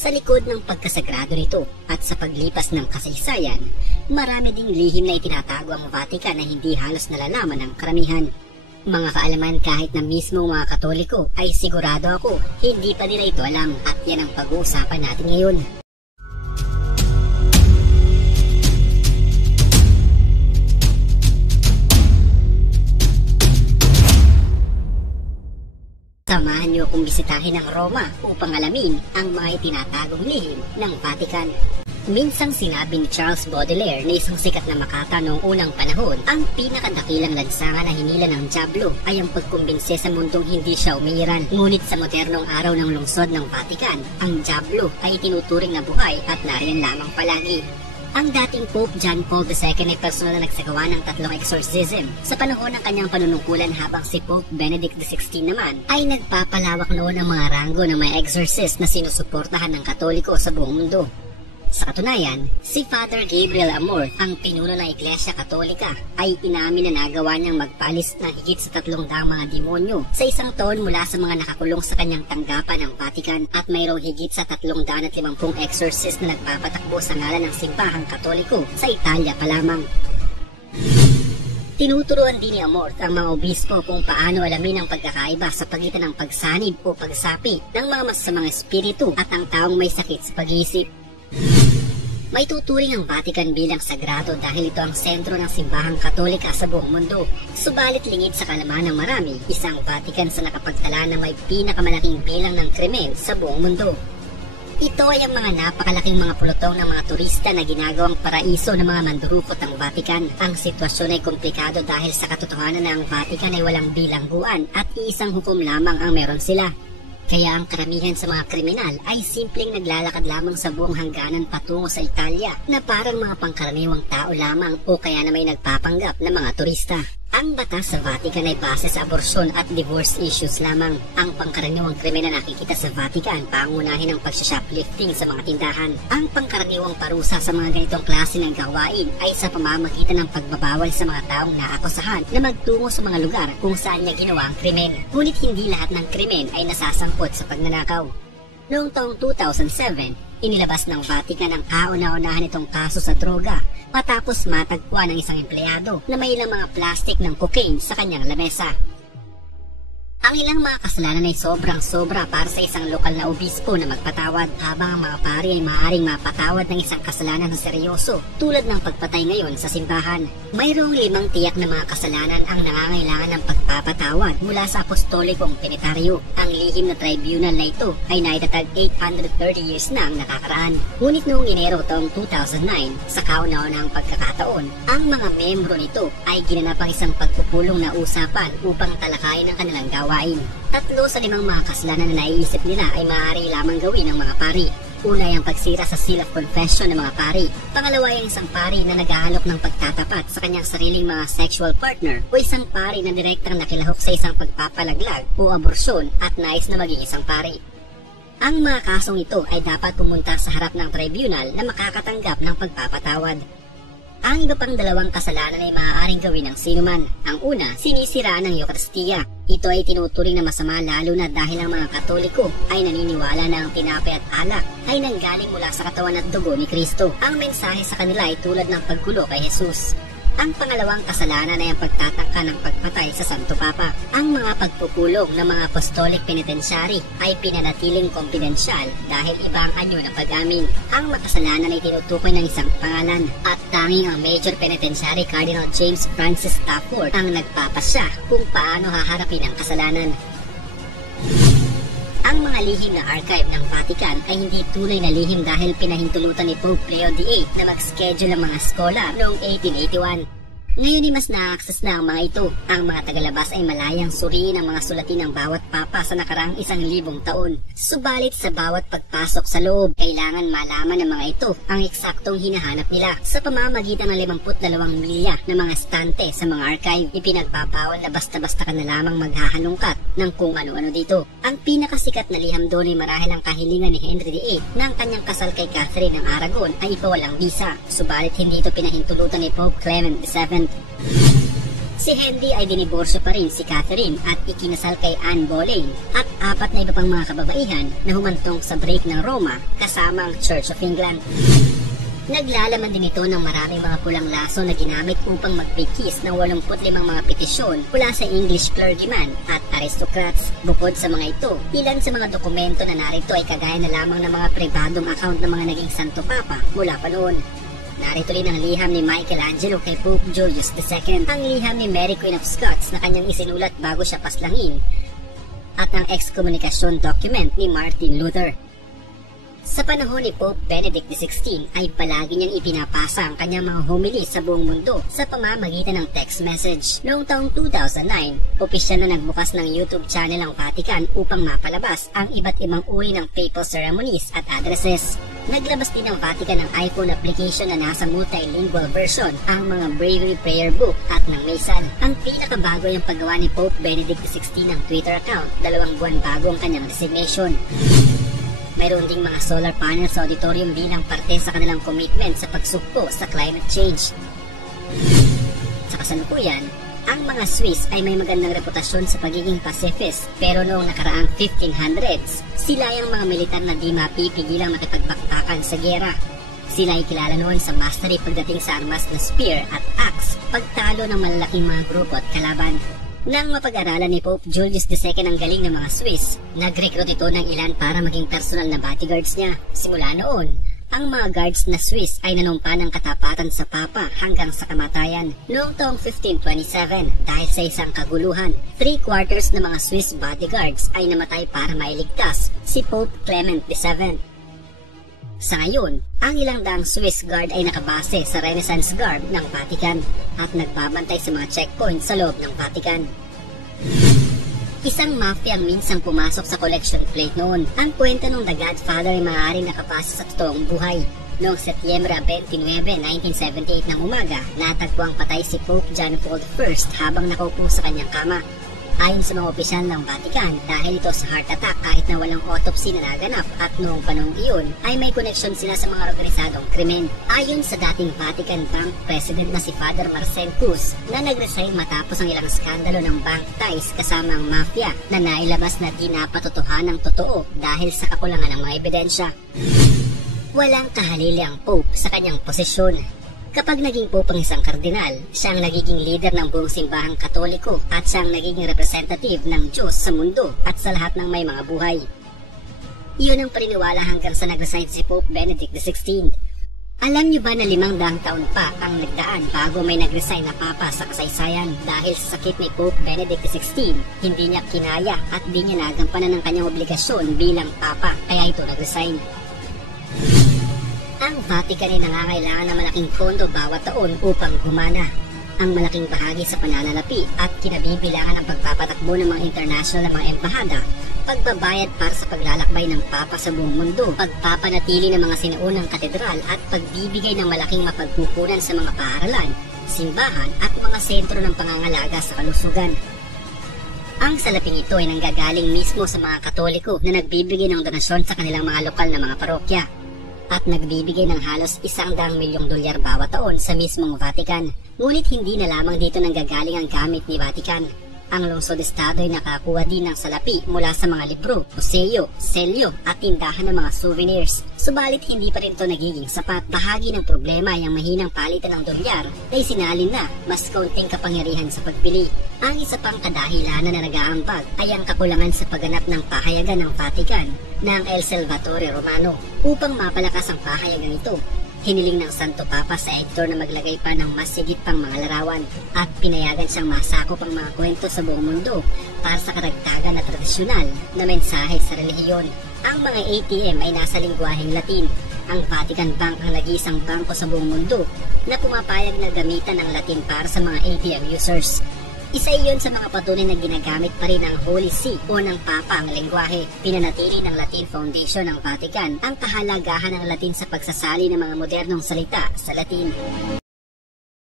Sa likod ng pagkasagrado nito at sa paglipas ng kasaysayan, marami ding lihim na itinatago ang Vatican na hindi halos nalalaman ng karamihan. Mga kaalaman kahit na mismo mga Katoliko ay sigurado ako hindi pa nila ito alam, at yan ang pag-uusapan natin ngayon. Samahan niyo akong bisitahin ang Roma upang alamin ang mga itinatagong lihim ng Vatican. Minsang sinabi ni Charles Baudelaire na isang sikat na makata noong unang panahon, ang pinakadakilang lansangan na hinila ng dyablo ay ang pagkumbinse sa mundong hindi siya umiiral. Ngunit sa modernong araw ng lungsod ng Vatican, ang dyablo ay tinuturing na buhay at nariyan lamang palagi. Ang dating Pope John Paul II ay personal na nagsagawa ng 3 exorcism sa panahon ng kanyang panunungkulan, habang si Pope Benedict XVI naman ay nagpapalawak noon ang mga ranggo ng mga exorcist na sinusuportahan ng Katoliko sa buong mundo. Sa katunayan, si Father Gabriel Amor, ang pinuno ng Iglesia Katolika, ay inamin na nagawa niyang magpalis ng higit sa 300 mga demonyo sa isang taon mula sa mga nakakulong sa kanyang tanggapan ng Vatican, at mayroong higit sa 350 exorcist na nagpapatakbo sa ngalan ng Simbahang Katoliko sa Italia pa lamang. Tinuturuan din ni Amor ang mga obispo kung paano alamin ang pagkakaiba sa pagitan ng pagsanib o pagsapi ng mga masasamang espiritu at ang taong may sakit sa pag-iisip. May tuturing ang Vatican bilang sagrado dahil ito ang sentro ng simbahang Katolika sa buong mundo. Subalit lingid sa kalaman ng marami, isang Vatican sa nakapagtala na may pinakamalaking bilang ng krimen sa buong mundo. Ito ay ang mga napakalaking mga pulutong ng mga turista na ginagawang paraiso ng mga mandurukot ng Vatican. Ang sitwasyon ay komplikado dahil sa katotohanan na ang Vatican ay walang bilangguan at iisang hukom lamang ang meron sila. Kaya ang karamihan sa mga kriminal ay simpleng naglalakad lamang sa buong hangganan patungo sa Italia na parang mga pangkaraniwang tao lamang o kaya na may nagpapanggap na mga turista. Ang batas sa Vatican ay base sa abortion at divorce issues lamang. Ang pangkaraniwang krimen na nakikita sa Vatican, pangunahin ang pagsha-shoplifting sa mga tindahan. Ang pangkaraniwang parusa sa mga ganitong klase ng gawain ay sa pamamagitan ng pagbabawal sa mga taong naakusahan na magtungo sa mga lugar kung saan niya ginawa ang krimen. Ngunit hindi lahat ng krimen ay nasasangkot sa pagnanakaw. Noong taong 2007, inilabas ng Vatican ang kauna-unahan itong kaso sa droga matapos matagpuan ng isang empleyado na may ilang mga plastic ng cocaine sa kanyang lamesa. Ang ilang mga kasalanan ay sobrang-sobra para sa isang lokal na obispo na magpatawad, habang ang mga pari ay maaaring mapatawad ng isang kasalanan na seryoso tulad ng pagpatay ngayon sa simbahan. Mayroong 5 tiyak na mga kasalanan ang nangangailangan ng pagpapatawad mula sa apostolikong penitaryo. Ang lihim na tribunal na ito ay naitatag 830 years na ang nakakaraan. Ngunit noong Enero taong 2009, sa kauna-unahang pagkakataon, ang mga membro nito ay ginanap ang isang pagpupulong na usapan upang talakayin ang kanilang gawain. 3 sa 5 mga kasalanan na naiisip nila ay maaari lamang gawin ng mga pari. Una ay ang pagsira sa seal of confession ng mga pari. Pangalawa ay isang pari na naghahalok ng pagtatapat sa kanyang sariling mga sexual partner, o isang pari na direktang nakilahok sa isang pagpapalaglag o aborsyon at nais na maging isang pari. Ang mga kasong ito ay dapat pumunta sa harap ng tribunal na makakatanggap ng pagpapatawad. Ang iba pang 2 kasalanan ay maaaring gawin ng sinuman. Ang una, sinisiraan ng Eucharistia. Ito ay tinuturing na masama lalo na dahil ang mga Katoliko ay naniniwala na ang tinapay at alak ay nanggaling mula sa katawan at dugo ni Kristo. Ang mensahe sa kanila ay tulad ng paggulo kay Jesus. Ang pangalawang kasalanan ay ang pagtatangka ng pagpatay sa Santo Papa. Ang mga pagpupulong ng mga apostolic penitentiary ay pinanatiling kompidensyal dahil iba ang anyo ng pag-amin. Ang makasalanan ay tinutukoy ng isang pangalan, at tanging ang Major Penitentiary Cardinal James Francis Stafford ang nagpapasya kung paano haharapin ang kasalanan. Ang mga lihim na archive ng Vatican ay hindi tunay na lihim dahil pinahintulutan ni Pope Leo XVIII na mag-schedule ang mga scholar noong 1881. Ngayon ay mas na-access na ang mga ito. Ang mga tagalabas ay malayang suriin ang mga sulatin ng bawat papa sa nakaraang 1,000 taon. Subalit sa bawat pagpasok sa loob, kailangan malaman ng mga ito ang eksaktong hinahanap nila. Sa pamamagitan ng 52 milya na mga estante sa mga archive, ipinagbabawal na basta-basta ka na lamang maghahalungkat ng kung ano-ano dito. Ang pinakasikat na liham doon ay marahil ang kahilingan ni Henry VIII na ang kanyang kasal kay Catherine ng Aragon ay ipawalang bisa. Subalit hindi ito pinahintulutan ni Pope Clement VII. Si Henry ay diniborsyo pa rin si Catherine at ikinasal kay Anne Boleyn at 4 na iba pang mga kababaihan na humantong sa break ng Roma kasama ang Church of England. Naglalaman din ito ng maraming mga pulang laso na ginamit upang magbigkis ng 85 mga petisyon mula sa English clergyman at aristocrats. Bukod sa mga ito, ilan sa mga dokumento na narito ay kagaya na lamang ng mga pribadong account ng mga naging Santo Papa mula pa noon. Narito rin ang liham ni Michelangelo kay Pope Julius II, ang liham ni Mary Queen of Scots na kanyang isinulat bago siya paslangin, at ang excommunication document ni Martin Luther. Sa panahon ni Pope Benedict XVI ay palagi niyang ipinapasa ang kanyang mga homily sa buong mundo sa pamamagitan ng text message. Noong taong 2009, opisyal na nagbukas ng YouTube channel ang Vatican upang mapalabas ang iba't ibang uri ng papal ceremonies at addresses. Naglabas din ang Vatican ng iPhone application na nasa multilingual version, ang mga Breviary Prayer Book at ng Misal. Ang pinakabago ay ang paggawa ni Pope Benedict XVI ng Twitter account 2 buwan bago ang kanyang resignation. Mayroon ding mga solar panel sa auditorium bilang parte sa kanilang commitment sa pagsugpo sa climate change. Sa kasalukuyan, ang mga Swiss ay may magandang reputasyon sa pagiging pacifist, pero noong nakaraang 1500s, sila ay ang mga militar na di mapipigilang makipagbakbakan sa giyera. Sila ay kilala noon sa mastery pagdating sa armas na spear at axe, pagtalo ng malalaking mga grupo at kalaban. Nang mapag-aralan ni Pope Julius II ang galing ng mga Swiss, nag-recruit ito ng ilan para maging personal na bodyguards niya. Simula noon, ang mga guards na Swiss ay nanumpa ng katapatan sa Papa hanggang sa kamatayan. Noong taong 1527, dahil sa isang kaguluhan, 3/4 ng mga Swiss bodyguards ay namatay para mailigtas si Pope Clement VII. Sa ngayon, ang ilang daang Swiss Guard ay nakabase sa Renaissance Guard ng Vatican at nagbabantay sa mga checkpoint sa loob ng Vatican. Isang mafia ang minsang pumasok sa collection plate noon. Ang kwento ng The Godfather ay maaaring nakabase sa totoong buhay. Noong Setyembre 29, 1978 ng umaga, natagpuang patay si Pope John Paul I habang nakaupo sa kanyang kama. Ayon sa mga opisyal ng Vatican, dahil ito sa heart attack kahit na walang autopsy na naganap at noong panahon iyon ay may koneksyon sila sa mga organisadong krimen. Ayon sa dating Vatican Bank President na si Father Marcel Cruz na nag-resign matapos ang ilang skandalo ng bank ties kasama ang mafia na nailabas na di napatotohanan ng totoo dahil sa kakulangan ng mga ebidensya. Walang kahalili ang Pope sa kanyang posisyon. Kapag naging Pope ang isang kardinal, siya ang nagiging leader ng buong simbahang Katoliko at siya ang nagiging representative ng Diyos sa mundo at sa lahat ng may mga buhay. Iyon ang paniniwala hanggang sa nag-resign si Pope Benedict XVI. Alam niyo ba na 500 taon pa ang nagdaan bago may nag-resign na Papa sa kasaysayan dahil sa sakit ni Pope Benedict XVI, hindi niya kinaya at di niya nagampanan ng kanyang obligasyon bilang Papa kaya ito nag-resign. Ang Vatican ay nangangailangan ng malaking pondo bawat taon upang gumana. Ang malaking bahagi sa pananalapi at kinabibilangan ng pagpapatakbo ng mga international na mga embahada, pagbabayad para sa paglalakbay ng Papa sa buong mundo, pagpapanatili ng mga sinuunang katedral at pagbibigay ng malaking mapagkukunan sa mga paaralan, simbahan at mga sentro ng pangangalaga sa kalusugan. Ang salaping ito ay nanggagaling mismo sa mga Katoliko na nagbibigay ng donasyon sa kanilang mga lokal na mga parokya at nagbibigay ng halos $100 milyong bawat taon sa mismong Vatican. Ngunit hindi na lamang dito nanggagaling ang gamit ni Vatican. Ang lungsod-estado ay nakakuha din ng salapi mula sa mga libro, museo, selyo at tindahan ng mga souvenirs. Subalit hindi pa rin ito nagiging sapat. Bahagi ng problema ay ang mahinang palitan ng dolyar na isinalin na mas kaunting kapangyarihan sa pagbili. Ang isa pang kadahilanan na nag-aambag ay ang kakulangan sa pagganap ng pahayagan ng Vatican ng El Salvatore Romano. Upang mapalakas ang pahayagan ito, hiniling ng Santo Papa sa editor na maglagay pa ng mas sigit pang mga larawan at pinayagan siyang masakop ang mga kwento sa buong mundo para sa karagdagan na tradisyonal na mensahe sa relihiyon. Ang mga ATM ay nasa lingwaheng Latin. Ang Vatican Bank ang nag-iisang bangko sa buong mundo na pumapayag na gamitan ng Latin para sa mga ATM users. Isa iyon sa mga patunay na ginagamit pa rin ng Holy See o ng Papa ang lengguwahe. Pinanatili ng Latin Foundation ng Vatican ang kahalagahan ng Latin sa pagsasali ng mga modernong salita sa Latin.